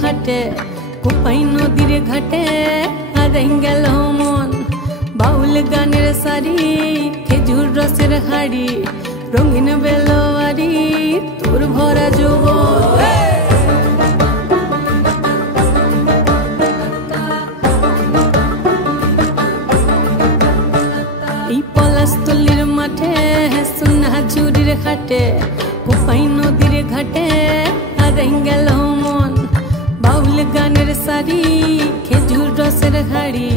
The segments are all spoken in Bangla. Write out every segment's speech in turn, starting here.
খাটে কোপাই নদীর ঘাটে হারাই গেল মন বাউল গানের সারি খেজুর রসের হাড়ি রঙিন বেলোয়ারি তোর ভরা যৌবন এই পলাশতলির মাঠে সোনা ঝুরির খাটে কোপাই নদীর ঘাটে হারাই গেল মন বাউল গানের সারি খেজুর রসের হাড়ি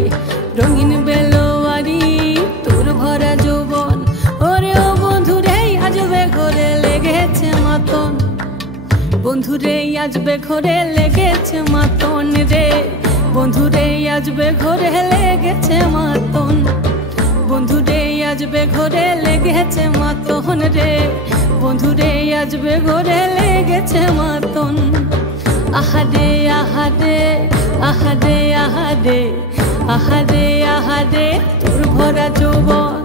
রঙিন বেলোয়ারি তোর ভরা যৌবন ওরে ও বন্ধুরে আজবে ঘরে লেগেছে মাতন বন্ধুরে আজবে ঘরে লেগেছে মাতন রে বন্ধুরে আজবে ঘরে লেগেছে মাতন বন্ধুরে আজবে ঘরে লেগেছে মাতন রে বন্ধুরে আজবে ঘরে লেগেছে মাতন আহারে আহারে আহারে আহারে আহারে আহারে তোর ভরা যৌবন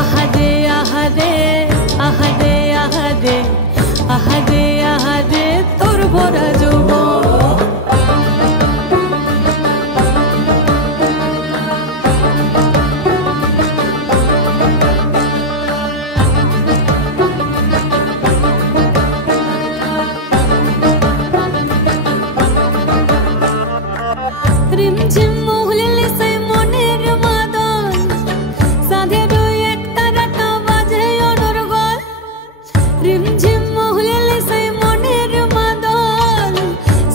আহারে আহারে আহারে আহারে আহারে আহারে তোর ভরা যৌবন রিমঝিম মহুলিলে সেই মনের মাদন সাধের এক তারাটা বাজে অনর্গল রিমঝিম মহুলিলে সেই মনের মাদন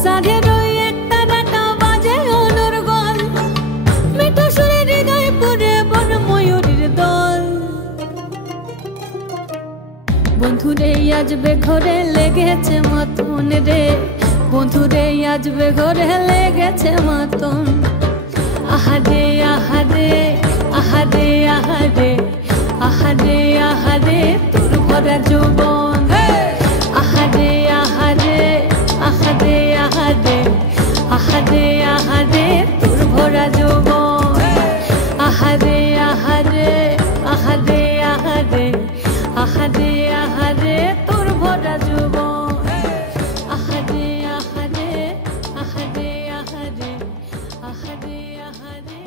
সাধের এক তারাটা বাজে অনর্গল মিঠো সুরে হৃদয় পুরে বন ময়ূরীর দল বন্ধুরে আজবে ঘরে লেগেছে মাতন রে বন্ধুরে আজবে ঘরে লেগেছে মাতন আহারে আহারে আহারে আহারে আহারে আহারে তোর ভরা যৌবন আহারে আহারে আহারে আহারে আহারে আহারে তোর ভরা যৌবন আহারে আহারে আহারে আহারে আহারে আহারে তোর ভরা যৌবন আহারে আহারে আহারে আহারে আহারে আহারে